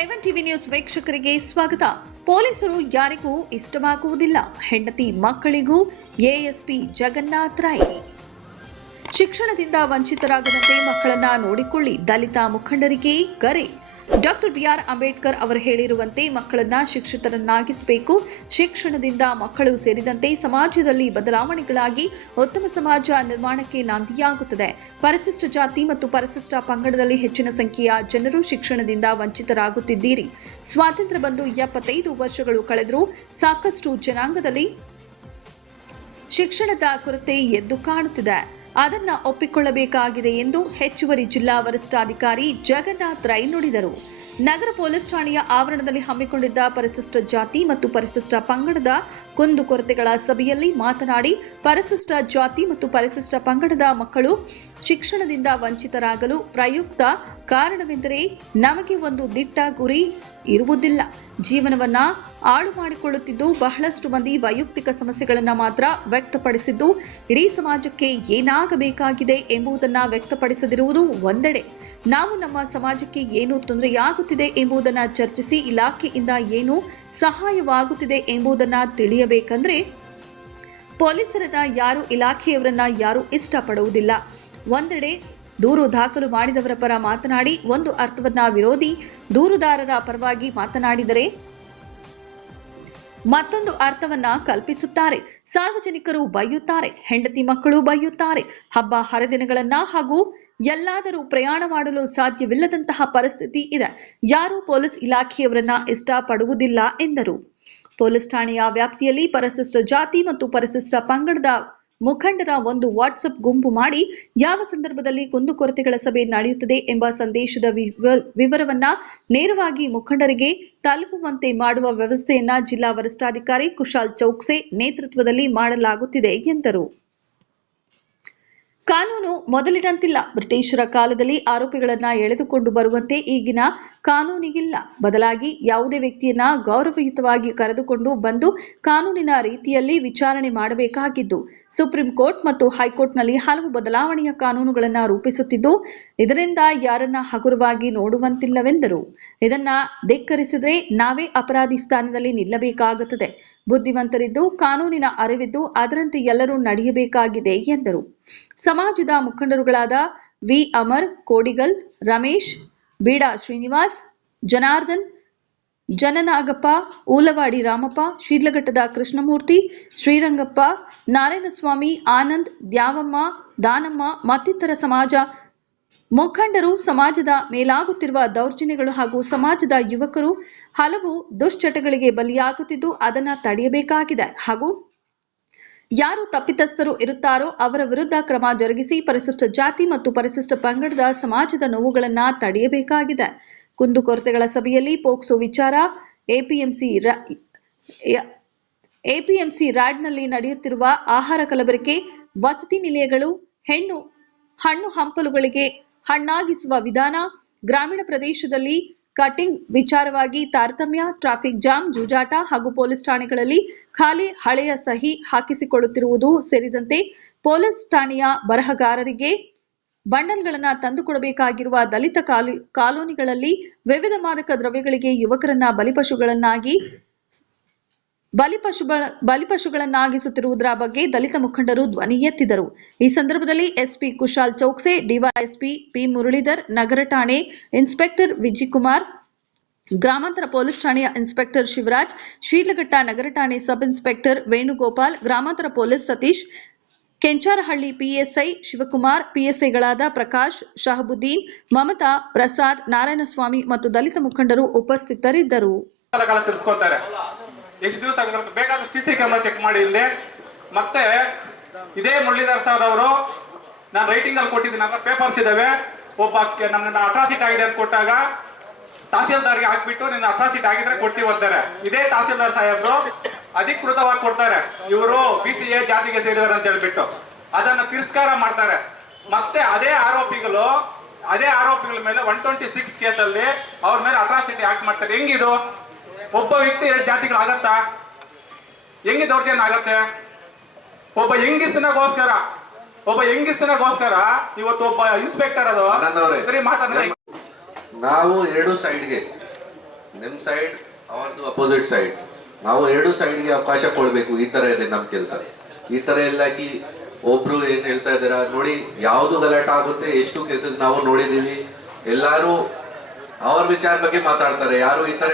ಎವನ್ TV news ವೀಕ್ಷಕರಿಗೆ ಸ್ವಾಗತ. ಪೊಲೀಸರು ಯಾರಿಗೂ ಇಷ್ಟವಾಗುವುದಿಲ್ಲ. ಹೆಂಡತಿ ಮಕ್ಕಳಿಗೂ ಎಎಸ್ಪಿ ಜಗನ್ನಾಥ್ ರಾಯ್. ಶಿಕ್ಷಣದಿಂದ ವಂಚಿತರಾಗದಂತೆ ಮಕ್ಕಳನ್ನ ನೋಡಿಕೊಳ್ಳಿ. ದಲಿತ ಮುಖಂಡರಿಗೆ ಕರೆ ಡಾಕ್ಟರ್ ಬಿಆರ್ ಅಂಬೇಡ್ಕರ್ ಅವರು ಹೇಳಿರುವಂತೆ ಮಕ್ಕಳನ್ನ ಶಿಕ್ಷಿತರನ್ನಾಗಿಸಬೇಕು. ಶಿಕ್ಷಣದಿಂದ ಮಕ್ಕಳು ಸೇರಿದಂತೆ ಸಮಾಜದಲ್ಲಿ ಬದಲಾವಣೆಗಳಾಗಿ ಉತ್ತಮ ಸಮಾಜ ನಿರ್ಮಾಣಕ್ಕೆ ನಾಂದಿಯಾಗುತ್ತದೆ. ಪರಿಶಿಷ್ಟ ಜಾತಿ ಮತ್ತು ಪರಿಶಿಷ್ಟ ಪಂಗಡದಲ್ಲಿ ಹೆಚ್ಚಿನ ಸಂಖ್ಯೆಯ ಜನರು ಶಿಕ್ಷಣದಿಂದ ವಂಚಿತರಾಗುತ್ತಿದ್ದೀರಿ. ಸ್ವಾತಂತ್ರ್ಯ ಬಂದು ಎಪ್ಪತ್ತೈದು ವರ್ಷಗಳು ಕಳೆದರೂ ಸಾಕಷ್ಟು ಜನಾಂಗದಲ್ಲಿ ಶಿಕ್ಷಣದ ಕೊರತೆ ಎದ್ದು ಕಾಣುತ್ತಿದೆ. ಅದನ್ನ ಒಪ್ಪಿಕೊಳ್ಳಬೇಕಾಗಿದೆ ಎಂದು ಹೆಚ್ಚುವರಿ ಜಿಲ್ಲಾ ವರಿಷ್ಠಾಧಿಕಾರಿ ಜಗನ್ನಾಥ್ ರೈ ನುಡಿದರು. ನಗರ ಪೊಲೀಸ್ ಠಾಣೆಯ ಆವರಣದಲ್ಲಿ ಹಮ್ಮಿಕೊಂಡಿದ್ದ ಪರಿಶಿಷ್ಟ ಜಾತಿ ಮತ್ತು ಪರಿಶಿಷ್ಟ ಪಂಗಡದ ಕುಂದುಕೊರತೆಗಳ ಸಭೆಯಲ್ಲಿ ಮಾತನಾಡಿ, ಪರಿಶಿಷ್ಟ ಜಾತಿ ಮತ್ತು ಪರಿಶಿಷ್ಟ ಪಂಗಡದ ಮಕ್ಕಳು ಶಿಕ್ಷಣದಿಂದ ವಂಚಿತರಾಗಲು ಪ್ರಯುಕ್ತ ಕಾರಣವೆಂದರೆ ನಮಗೆ ಒಂದು ದಿಟ್ಟ ಗುರಿ ಇರುವುದಿಲ್ಲ. ಜೀವನವನ್ನ ಆಳು ಮಾಡಿಕೊಳ್ಳುತ್ತಿದ್ದು ಬಹಳಷ್ಟು ಮಂದಿ ವೈಯಕ್ತಿಕ ಸಮಸ್ಯೆಗಳನ್ನು ಮಾತ್ರ ವ್ಯಕ್ತಪಡಿಸಿದ್ದು, ಇಡೀ ಸಮಾಜಕ್ಕೆ ಏನಾಗಬೇಕಾಗಿದೆ ಎಂಬುದನ್ನು ವ್ಯಕ್ತಪಡಿಸದಿರುವುದು ಒಂದೆಡೆ. ನಾವು ನಮ್ಮ ಸಮಾಜಕ್ಕೆ ಏನು ತೊಂದರೆಯಾಗುತ್ತಿದೆ ಎಂಬುದನ್ನು ಚರ್ಚಿಸಿ ಇಲಾಖೆಯಿಂದ ಏನು ಸಹಾಯವಾಗುತ್ತಿದೆ ಎಂಬುದನ್ನು ತಿಳಿಯಬೇಕಂದ್ರೆ, ಪೊಲೀಸರನ್ನ ಯಾರು, ಇಲಾಖೆಯವರನ್ನ ಯಾರು ಇಷ್ಟಪಡುವುದಿಲ್ಲ. ಒಂದೆಡೆ ದೂರು ದಾಖಲು ಮಾಡಿದವರ ಪರ ಮಾತನಾಡಿ, ಒಂದು ಅರ್ಥವನ್ನ ವಿರೋಧಿ ದೂರುದಾರರ ಪರವಾಗಿ ಮಾತನಾಡಿದರೆ ಮತ್ತೊಂದು ಅರ್ಥವನ್ನ ಕಲ್ಪಿಸುತ್ತಾರೆ. ಸಾರ್ವಜನಿಕರು ಬೈಯುತ್ತಾರೆ, ಹೆಂಡತಿ ಮಕ್ಕಳು ಬೈಯುತ್ತಾರೆ. ಹಬ್ಬ ಹರಿದಿನಗಳನ್ನ ಹಾಗೂ ಎಲ್ಲಾದರೂ ಪ್ರಯಾಣ ಮಾಡಲು ಸಾಧ್ಯವಿಲ್ಲದಂತಹ ಪರಿಸ್ಥಿತಿ ಇದೆ. ಯಾರೂ ಪೊಲೀಸ್ ಇಲಾಖೆಯವರನ್ನ ಇಷ್ಟಪಡುವುದಿಲ್ಲ ಎಂದರು. ಪೊಲೀಸ್ ಠಾಣೆಯ ವ್ಯಾಪ್ತಿಯಲ್ಲಿ ಪರಿಶಿಷ್ಟ ಜಾತಿ ಮತ್ತು ಪರಿಶಿಷ್ಟ ಪಂಗಡದ ಮುಖಂಡರ ಒಂದು ವಾಟ್ಸಪ್ ಗುಂಪು ಮಾಡಿ ಯಾವ ಸಂದರ್ಭದಲ್ಲಿ ಕುಂದುಕೊರತೆಗಳ ಸಭೆ ನಡೆಯುತ್ತದೆ ಎಂಬ ಸಂದೇಶದ ವಿವ- ವಿವರವನ್ನ ನೇರವಾಗಿ ಮುಖಂಡರಿಗೆ ತಲುಪುವಂತೆ ಮಾಡುವ ವ್ಯವಸ್ಥೆಯನ್ನ ಜಿಲ್ಲಾ ವರಿಷ್ಠಾಧಿಕಾರಿ ಕುಶಾಲ್ ಚೌಕ್ಸೆ ನೇತೃತ್ವದಲ್ಲಿ ಮಾಡಲಾಗುತ್ತಿದೆ ಎಂದರು. ಕಾನೂನು ಮೊದಲಿನಂತಿಲ್ಲ. ಬ್ರಿಟಿಷರ ಕಾಲದಲ್ಲಿ ಆರೋಪಿಗಳನ್ನ ಎಳೆದುಕೊಂಡು ಬರುವಂತೆ ಈಗಿನ ಕಾನೂನಿಗಿಲ್ಲ. ಬದಲಾಗಿ ಯಾವುದೇ ವ್ಯಕ್ತಿಯನ್ನ ಗೌರವಯುತವಾಗಿ ಕರೆದುಕೊಂಡು ಬಂದು ಕಾನೂನಿನ ರೀತಿಯಲ್ಲಿ ವಿಚಾರಣೆ ಮಾಡಬೇಕಾಗಿದ್ದು, ಸುಪ್ರೀಂ ಕೋರ್ಟ್ ಮತ್ತು ಹೈಕೋರ್ಟ್ನಲ್ಲಿ ಹಲವು ಬದಲಾವಣೆಯ ಕಾನೂನುಗಳನ್ನು ರೂಪಿಸುತ್ತಿದ್ದು, ಇದರಿಂದ ಯಾರನ್ನ ಹಗುರವಾಗಿ ನೋಡುವಂತಿಲ್ಲವೆಂದರು. ಇದನ್ನ ಧಿಕ್ಕರಿಸಿದ್ರೆ ನಾವೇ ಅಪರಾಧಿ ಸ್ಥಾನದಲ್ಲಿ ನಿಲ್ಲಬೇಕಾಗುತ್ತದೆ. ಬುದ್ಧಿವಂತರಿದ್ದು ಕಾನೂನಿನ ಅರಿವಿದ್ದು ಅದರಂತೆ ಎಲ್ಲರೂ ನಡೆಯಬೇಕಾಗಿದೆ ಎಂದರು. ಸಮಾಜದ ಮುಖಂಡರುಗಳಾದ ವಿ. ಅಮರ್, ಕೋಡಿಗಲ್, ರಮೇಶ್, ಬೀಡಾ ಶ್ರೀನಿವಾಸ್, ಜನಾರ್ದನ್, ಜನನಾಗಪ್ಪ, ಊಲವಾಡಿ ರಾಮಪ್ಪ, ಶೀರ್ಲಘಟ್ಟದ ಕೃಷ್ಣಮೂರ್ತಿ, ಶ್ರೀರಂಗಪ್ಪ, ನಾರಾಯಣಸ್ವಾಮಿ, ಆನಂದ್, ದ್ಯಾವಮ್ಮ, ದಾನಮ್ಮ ಮತ್ತಿತರ ಸಮಾಜ ಮುಖಂಡರು ಸಮಾಜದ ಮೇಲಾಗುತ್ತಿರುವ ದೌರ್ಜನ್ಯಗಳು ಹಾಗೂ ಸಮಾಜದ ಯುವಕರು ಹಲವು ದುಶ್ಚಟಗಳಿಗೆ ಬಲಿಯಾಗುತ್ತಿದ್ದು ಅದನ್ನು ತಡೆಯಬೇಕಾಗಿದೆ. ಹಾಗೂ ಯಾರು ತಪ್ಪಿತಸ್ಥರು ಇರುತ್ತಾರೋ ಅವರ ವಿರುದ್ಧ ಕ್ರಮ ಜರುಗಿಸಿ ಪರಿಶಿಷ್ಟ ಜಾತಿ ಮತ್ತು ಪರಿಶಿಷ್ಟ ಪಂಗಡದ ಸಮಾಜದ ನೋವುಗಳನ್ನು ತಡೆಯಬೇಕಾಗಿದೆ. ಕುಂದುಕೊರತೆಗಳ ಸಭೆಯಲ್ಲಿ ಪೋಕ್ಸೊ ವಿಚಾರ ಎಪಿಎಂಸಿ ಎಪಿಎಂಸಿ ರಾಡ್ನಲ್ಲಿ ನಡೆಯುತ್ತಿರುವ ಆಹಾರ ಕಲಬೆರಕೆ, ವಸತಿ ನಿಲಯಗಳು, ಹೆಣ್ಣು, ಹಣ್ಣು ಹಂಪಲುಗಳಿಗೆ ಹಣ್ಣಾಗಿಸುವ ವಿಧಾನ ಗ್ರಾಮೀಣ ಪ್ರದೇಶದಲ್ಲಿ ಕಟಿಂಗ್ ವಿಚಾರವಾಗಿ ತಾರತಮ್ಯ, ಟ್ರಾಫಿಕ್ ಜಾಮ್, ಜೂಜಾಟ ಹಾಗೂ ಪೊಲೀಸ್ ಠಾಣೆಗಳಲ್ಲಿ ಖಾಲಿ ಹಳೆಯ ಸಹಿ ಹಾಕಿಸಿಕೊಳ್ಳುತ್ತಿರುವುದು ಸೇರಿದಂತೆ ಪೊಲೀಸ್ ಠಾಣೆಯ ಬರಹಗಾರರಿಗೆ ಬಂಡಲ್ಗಳನ್ನು ತಂದುಕೊಡಬೇಕಾಗಿರುವ ದಲಿತ ಕಾಲು, ಕಾಲೋನಿಗಳಲ್ಲಿ ವಿವಿಧ ಮಾದಕ ದ್ರವ್ಯಗಳಿಗೆ ಯುವಕರನ್ನ ಬಲಿಪಶುಗಳನ್ನಾಗಿ ಬಲಿಪಶು ಬಲಿಪಶುಗಳನ್ನಾಗಿಸುತ್ತಿರುವುದರ ಬಗ್ಗೆ ದಲಿತ ಮುಖಂಡರು ಧ್ವನಿ ಎತ್ತಿದರು. ಈ ಸಂದರ್ಭದಲ್ಲಿ SP Kushal Chaukse, DYSP P Muralidhar, ನಗರ ಠಾಣೆ ಇನ್ಸ್ಪೆಕ್ಟರ್ ವಿಜಿಕುಮಾರ್, ಗ್ರಾಮಾಂತರ ಪೊಲೀಸ್ ಠಾಣೆಯ ಇನ್ಸ್ಪೆಕ್ಟರ್ ಶಿವರಾಜ್, ಶ್ರೀಲಘಟ್ಟ ನಗರ ಠಾಣೆ ಸಬ್ ಇನ್ಸ್ಪೆಕ್ಟರ್ ವೇಣುಗೋಪಾಲ್, ಗ್ರಾಮಾಂತರ ಪೊಲೀಸ್ ಸತೀಶ್, ಕೆಂಚಾರಹಳ್ಳಿ ಪಿಎಸ್ಐ ಶಿವಕುಮಾರ್, ಪಿಎಸ್ಐಗಳಾದ ಪ್ರಕಾಶ್ ಶಹಬುದ್ದೀನ್, ಮಮತಾ ಪ್ರಸಾದ್ ನಾರಾಯಣಸ್ವಾಮಿ ಮತ್ತು ದಲಿತ ಮುಖಂಡರು ಉಪಸ್ಥಿತರಿದ್ದರು. ಎಷ್ಟು ದಿವಸ ಆಗುತ್ತೆ ಬೇಕಾದ್ರೆ ಸಿ ಸಿ ಕ್ಯಾಮ್ರಾ ಚೆಕ್ ಮಾಡಿ ಇಲ್ಲಿ. ಮತ್ತೆ ಇದೇ ಮುರಳೀಧರ್ ಸರ್ ಅವರು ನಾನು ರೈಟಿಂಗ್ ಅಲ್ಲಿ ಕೊಟ್ಟಿದ್ದೀನಿ ಅಂದ್ರೆ ಪೇಪರ್ಸ್ ಇದಾವೆ. ಒಬ್ಬ ನಮ್ಮನ್ನ ಅಟ್ರಾಸಿಟ್ ಆಗಿದೆ ಅಂತ ಕೊಟ್ಟಾಗ ತಹಸೀಲ್ದಾರ್ಗೆ ಹಾಕ್ಬಿಟ್ಟು ನಿನ್ನ ಅಟ್ರಾಸಿಟ್ ಆಗಿದ್ರೆ ಕೊಡ್ತೀವಿ ಅಂತಾರೆ. ಇದೇ ತಹಸೀಲ್ದಾರ್ ಸಾಹೇಬ್ರು ಅಧಿಕೃತವಾಗಿ ಕೊಡ್ತಾರೆ. ಇವರು ಬಿ ಸಿ ಎ ಜಾತಿಗೆ ಸೇರಿದಾರೆ ಅಂತ ಹೇಳ್ಬಿಟ್ಟು. ಅದನ್ನ ತಿರಸ್ಕಾರ ಮಾಡ್ತಾರೆ. ಮತ್ತೆ ಅದೇ ಆರೋಪಿಗಳು, ಅದೇ ಆರೋಪಿಗಳ ಮೇಲೆ ಒನ್ ಟ್ವೆಂಟಿ ಸಿಕ್ಸ್ ಕೇಸಲ್ಲಿ ಅವ್ರ ಮೇಲೆ ಅಟ್ರಾಸಿಟಿ ಆಕ್ಟ್ ಮಾಡ್ತಾರೆ. ಹೆಂಗಿದು? ಒಬ್ಬ ವ್ಯಕ್ತಿ ಎರಡು ಜಾತಿಗಳು ಆಗತ್ತಾ? ಹೆಂಗೆ ದೌರ್ಜನ್ಯ ಆಗತ್ತೆ? ಒಬ್ಬ ಹೆಂಗಿಸ್ತನಗೋಸ್ಕರ ಒಬ್ಬ ಹೆಂಗಿಸ್ತನಗೋಸ್ಕರ ಇವತ್ತು ಒಬ್ಬ ಇನ್ಸ್ಪೆಕ್ಟರ್ ಅದು. ಸರಿ ಮಾತಾಡ ನಾವು ಎರಡು ಸೈಡ್ಗೆ ನಿಮ್ ಸೈಡ್ ಅವರದು ಅಪೋಸಿಟ್ ಸೈಡ್ ನಾವು ಎರಡು ಸೈಡ್ಗೆ ಅವಕಾಶ ಕೊಡ್ಬೇಕು ಈ ತರ ಇದೆ ನಮ್ ಕೆಲಸ. ಈ ತರ ಎಲ್ಲ ಕಿ ಒಬ್ರು ಏನ್ ಹೇಳ್ತಾ ಇದ್ದೀರಾ ನೋಡಿ ಯಾವ್ದು ಗಲಾಟೆ ಆಗುತ್ತೆ ಎಷ್ಟು ಕೇಸಸ್ ನಾವು ನೋಡಿದೀವಿ ಎಲ್ಲಾರು ಅವ್ರ ವಿಚಾರ ಬಗ್ಗೆ ಮಾತಾಡ್ತಾರೆ ಯಾರು ಈ ತರ